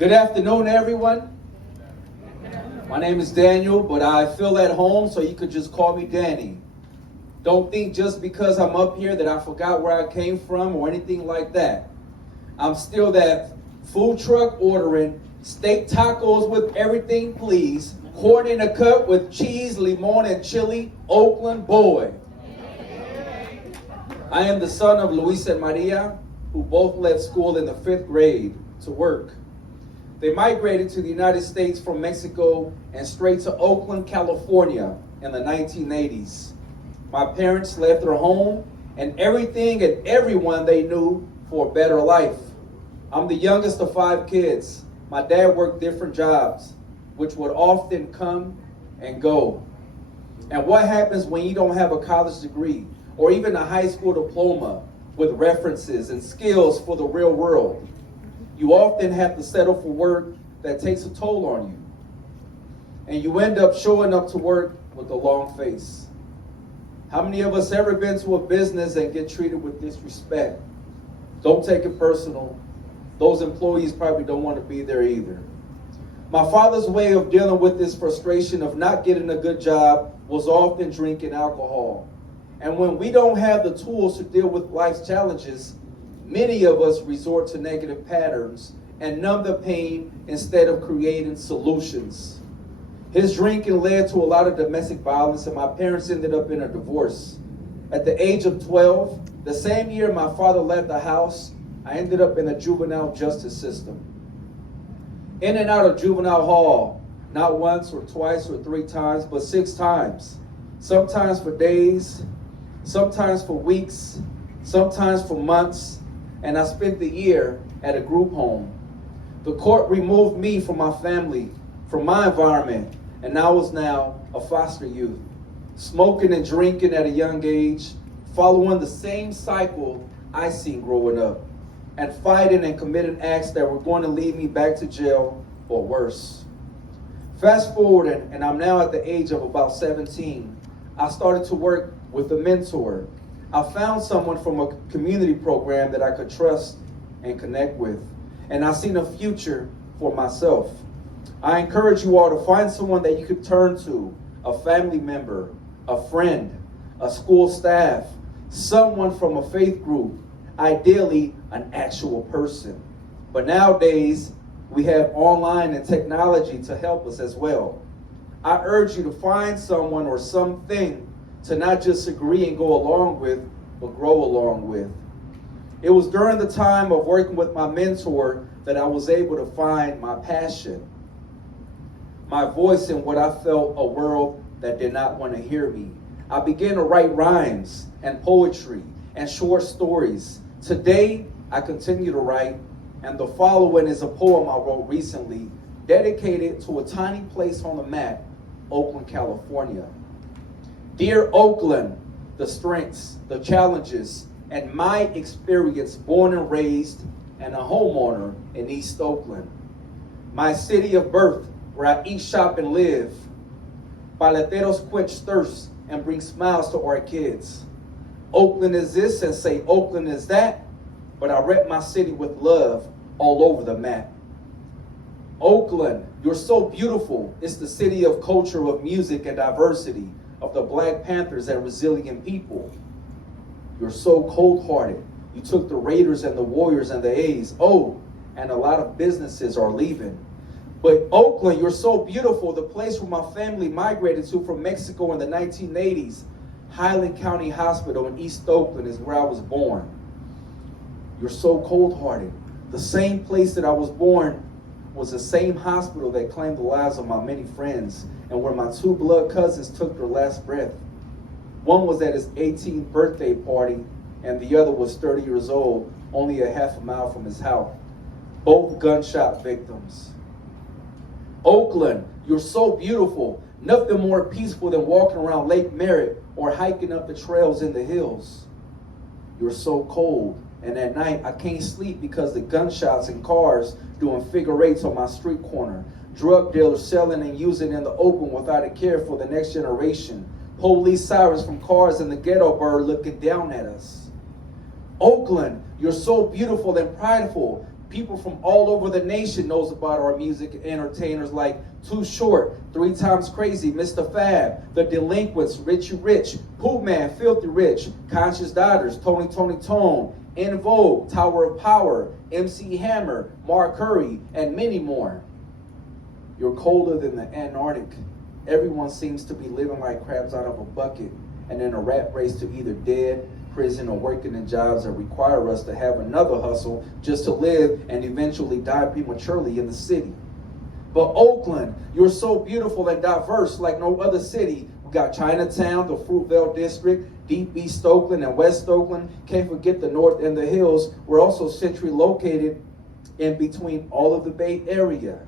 Good afternoon, everyone. My name is Daniel, but I feel at home, so you could just call me Danny. Don't think just because I'm up here that I forgot where I came from or anything like that. I'm still that food truck ordering steak tacos with everything, please. Corn in a cup with cheese, limon, and chili, Oakland boy. I am the son of Luis and Maria, who both left school in the 5th grade to work. They migrated to the United States from Mexico and straight to Oakland, California in the 1980s. My parents left their home and everything and everyone they knew for a better life. I'm the youngest of 5 kids. My dad worked different jobs, which would often come and go. And what happens when you don't have a college degree or even a high school diploma with references and skills for the real world? You often have to settle for work that takes a toll on you. And you end up showing up to work with a long face. How many of us ever been to a business and get treated with disrespect? Don't take it personal. Those employees probably don't want to be there either. My father's way of dealing with this frustration of not getting a good job was often drinking alcohol. And when we don't have the tools to deal with life's challenges, many of us resort to negative patterns and numb the pain instead of creating solutions. His drinking led to a lot of domestic violence, and my parents ended up in a divorce. At the age of 12, the same year my father left the house, I ended up in the juvenile justice system. In and out of juvenile hall, not once or twice or 3 times, but 6 times. Sometimes for days, sometimes for weeks, sometimes for months, and I spent the year at a group home. The court removed me from my family, from my environment, and I was now a foster youth, smoking and drinking at a young age, following the same cycle I seen growing up, and fighting and committing acts that were going to lead me back to jail or worse. Fast forward, and I'm now at the age of about 17. I started to work with a mentor. I found someone from a community program that I could trust and connect with, and I seen a future for myself. I encourage you all to find someone that you could turn to, a family member, a friend, a school staff, someone from a faith group, ideally an actual person. But nowadays, we have online and technology to help us as well. I urge you to find someone or something to not just agree and go along with, but grow along with. It was during the time of working with my mentor that I was able to find my passion, my voice in what I felt a world that did not want to hear me. I began to write rhymes and poetry and short stories. Today, I continue to write, and the following is a poem I wrote recently, dedicated to a tiny place on the map, Oakland, California. Dear Oakland, the strengths, the challenges, and my experience born and raised and a homeowner in East Oakland. My city of birth, where I eat, shop, and live. Paleteros quench thirst and bring smiles to our kids. Oakland is this and say Oakland is that, but I rep my city with love all over the map. Oakland, you're so beautiful. It's the city of culture, of music and diversity, of the Black Panthers and resilient people. You're so cold-hearted. You took the Raiders and the Warriors and the A's. Oh, and a lot of businesses are leaving. But Oakland, you're so beautiful. The place where my family migrated to from Mexico in the 1980s. Highland County Hospital in East Oakland is where I was born. You're so cold-hearted. The same place that I was born was the same hospital that claimed the lives of my many friends and where my 2 blood cousins took their last breath. One was at his 18th birthday party and the other was 30 years old, only a half a mile from his house. Both gunshot victims. Oakland, you're so beautiful. Nothing more peaceful than walking around Lake Merritt or hiking up the trails in the hills. You're so cold. And at night, I can't sleep because the gunshots and cars doing figure eights on my street corner. Drug dealers selling and using in the open without a care for the next generation. Police sirens from cars in the ghetto bird looking down at us. Oakland, you're so beautiful and prideful. People from all over the nation knows about our music entertainers like Too Short, 3 Times Crazy, Mr. Fab, The Delinquents, Richie Rich, Pooh Man, Filthy Rich, Conscious Daughters, Tony Tone, In Vogue, Tower of Power, MC Hammer, Mark Curry, and many more. You're colder than the Antarctic. Everyone seems to be living like crabs out of a bucket and in a rat race to either dead, prison, or working in jobs that require us to have another hustle just to live and eventually die prematurely in the city. But Oakland, you're so beautiful and diverse like no other city. We got Chinatown, the Fruitvale District, Deep East Oakland and West Oakland. Can't forget the North and the Hills. We're also centrally located in between all of the Bay Area.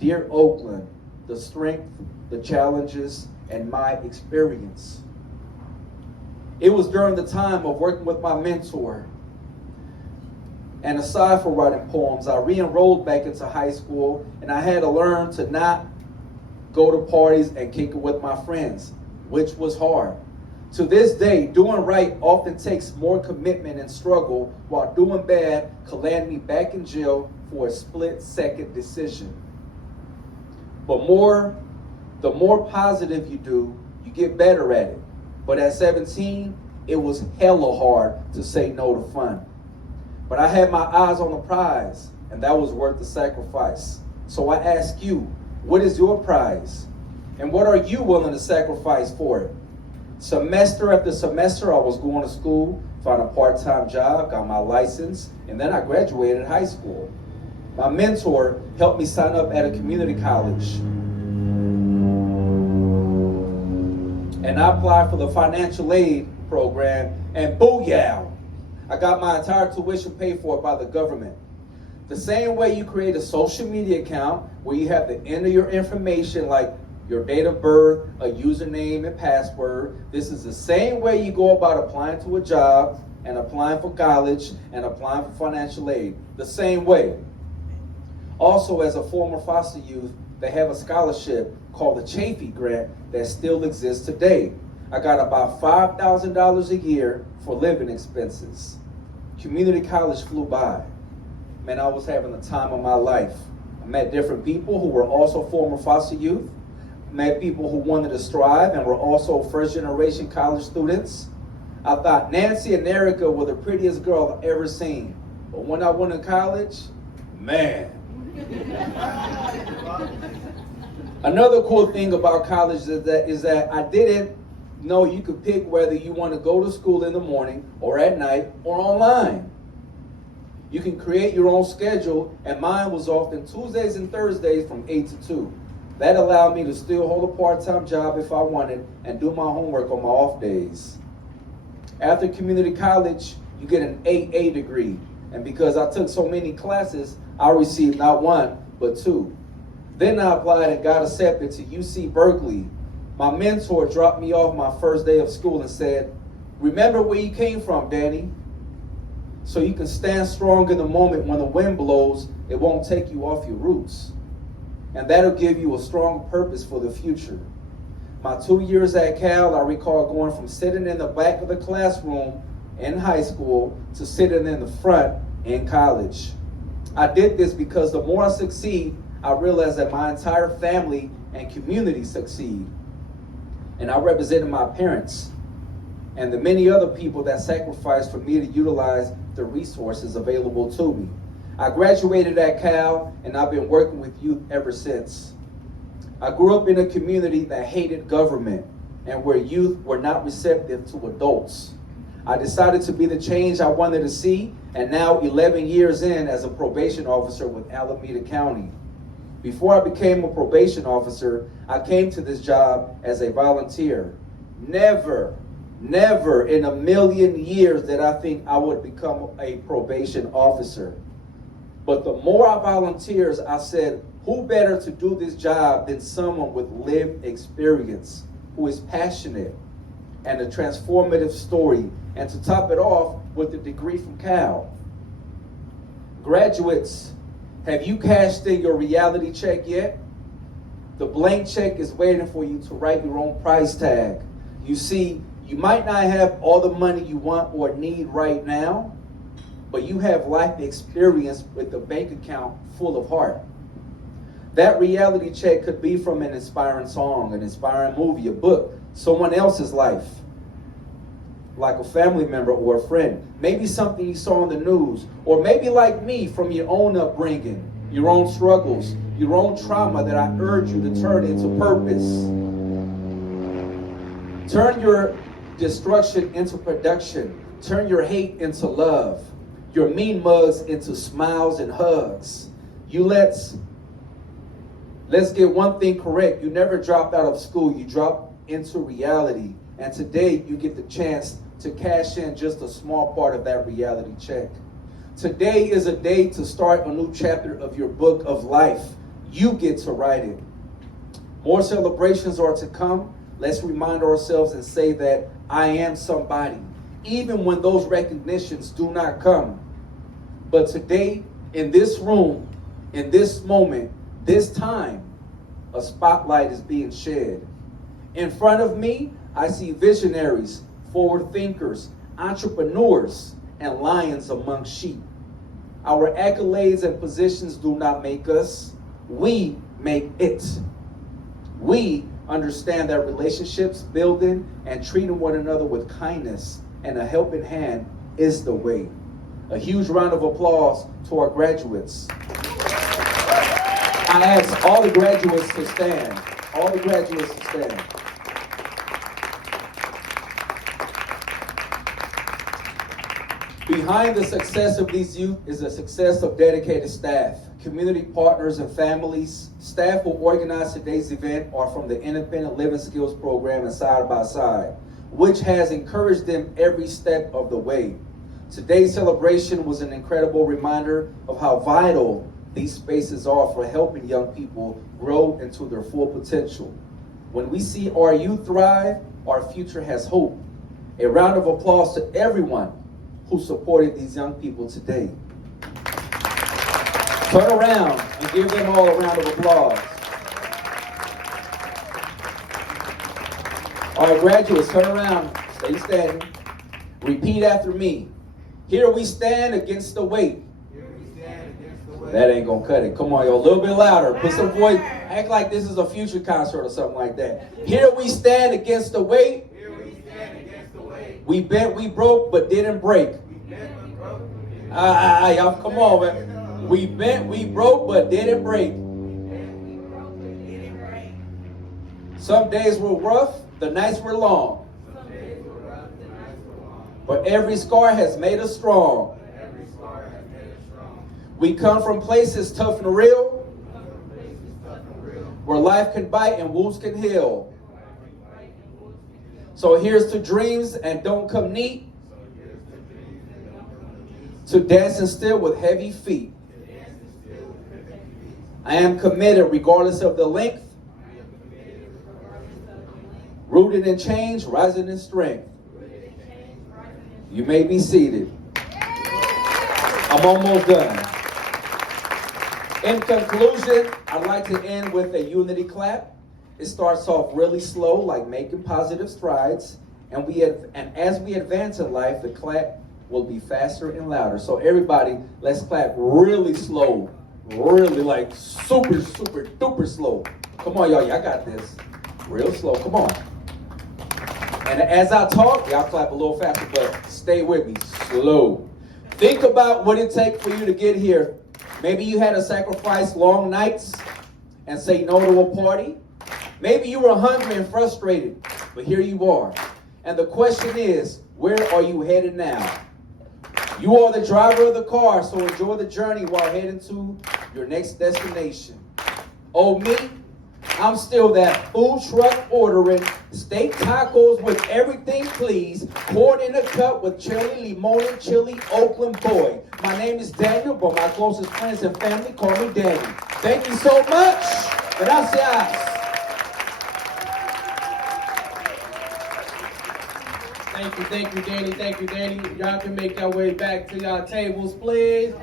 Dear Oakland, the strength, the challenges, and my experience. It was during the time of working with my mentor. And aside from writing poems, I re-enrolled back into high school, and I had to learn to not go to parties and kick it with my friends, which was hard. To this day, doing right often takes more commitment and struggle, while doing bad could land me back in jail for a split-second decision. But the more positive you do, you get better at it. But at 17, it was hella hard to say no to fun. But I had my eyes on the prize, and that was worth the sacrifice. So I ask you, what is your prize? And what are you willing to sacrifice for it? Semester after semester, I was going to school, found a part-time job, got my license, and then I graduated high school. My mentor helped me sign up at a community college. And I applied for the financial aid program, and booyah! I got my entire tuition paid for by the government. The same way you create a social media account where you have to enter your information like your date of birth, a username and password. This is the same way you go about applying to a job and applying for college and applying for financial aid. The same way. Also, as a former foster youth, they have a scholarship called the Chafee Grant that still exists today. I got about $5,000 a year for living expenses. Community college flew by. Man, I was having the time of my life. I met different people who were also former foster youth. I met people who wanted to strive and were also first-generation college students. I thought Nancy and Erica were the prettiest girl I've ever seen. But when I went to college, man. Another cool thing about college is that I didn't know you could pick whether you want to go to school in the morning or at night or online. You can create your own schedule, and mine was often Tuesdays and Thursdays from 8 to 2. That allowed me to still hold a part-time job if I wanted and do my homework on my off days. After community college, you get an AA degree. And because I took so many classes, I received not 1, but 2. Then I applied and got accepted to UC Berkeley. My mentor dropped me off my first day of school and said, "Remember where you came from, Danny. So you can stand strong in the moment when the wind blows, it won't take you off your roots. And that'll give you a strong purpose for the future." My 2 years at Cal, I recall going from sitting in the back of the classroom in high school to sitting in the front in college. I did this because the more I succeed, I realized that my entire family and community succeed. And I represented my parents and the many other people that sacrificed for me to utilize the resources available to me. I graduated at Cal, and I've been working with youth ever since. I grew up in a community that hated government and where youth were not receptive to adults. I decided to be the change I wanted to see, and now 11 years in as a probation officer with Alameda County. Before I became a probation officer, I came to this job as a volunteer. Never in a million years did I think I would become a probation officer. But the more I volunteered, I said, who better to do this job than someone with lived experience, who is passionate and a transformative story, and to top it off with a degree from Cal. Graduates, have you cashed in your reality check yet? The blank check is waiting for you to write your own price tag. You see, you might not have all the money you want or need right now, but you have life experience with a bank account full of heart. That reality check could be from an inspiring song, an inspiring movie, a book, someone else's life, like a family member or a friend. Maybe something you saw on the news, or maybe like me, from your own upbringing, your own struggles, your own trauma that I urge you to turn into purpose. Turn your destruction into production. Turn your hate into love. Your mean mugs into smiles and hugs. Let's get one thing correct. You never dropped out of school. You dropped into reality. And today you get the chance to cash in just a small part of that reality check. Today is a day to start a new chapter of your book of life. You get to write it. More celebrations are to come. Let's remind ourselves and say that I am somebody, even when those recognitions do not come. But today, in this room, in this moment, this time, a spotlight is being shed. In front of me, I see visionaries, forward thinkers, entrepreneurs, and lions among sheep. Our accolades and positions do not make us. We make it. We understand that relationships, building, and treating one another with kindness and a helping hand is the way. A huge round of applause to our graduates. I ask all the graduates to stand. All the graduates to stand. Behind the success of these youth is the success of dedicated staff, community partners, and families. Staff who organize today's event are from the Independent Living Skills Program and Side by Side, which has encouraged them every step of the way. Today's celebration was an incredible reminder of how vital these spaces are for helping young people grow into their full potential. When we see our youth thrive, our future has hope. A round of applause to everyone who supported these young people today. Turn around and give them all a round of applause. All right, graduates, turn around, stay standing. Repeat after me. Here we stand against the weight. That ain't gonna cut it. Come on, y'all, a little bit louder. Put some voice. Act like this is a Future concert or something like that. Here we stand against the weight. We bent, we broke, but didn't break. Y'all, come on, man. We bent, we broke, but didn't break. Some days were rough, the nights were long. But every scar has made us strong. We come from places tough and real, where life can bite and wounds can heal. So here's to dreams and don't come neat, to dancing still with heavy feet. I am committed regardless of the length, rooted in change, rising in strength. You may be seated. I'm almost done. In conclusion, I'd like to end with a unity clap. It starts off really slow, like making positive strides, and as we advance in life, the clap will be faster and louder. So everybody, let's clap really slow, really like super, super, duper slow. Come on, y'all, got this. Real slow, come on. And as I talk, y'all clap a little faster, but stay with me, slow. Think about what it takes for you to get here. Maybe you had to sacrifice long nights and say no to a party. Maybe you were hungry and frustrated, but here you are. And the question is, where are you headed now? You are the driver of the car, so enjoy the journey while heading to your next destination. Oh, me? I'm still that food truck ordering steak tacos with everything, please, poured in a cup with chili, limon, and chili, Oakland boy. My name is Daniel, but my closest friends and family call me Danny. Thank you so much. Gracias. Thank you, Danny. Thank you, Danny. Y'all can make your way back to y'all tables, please.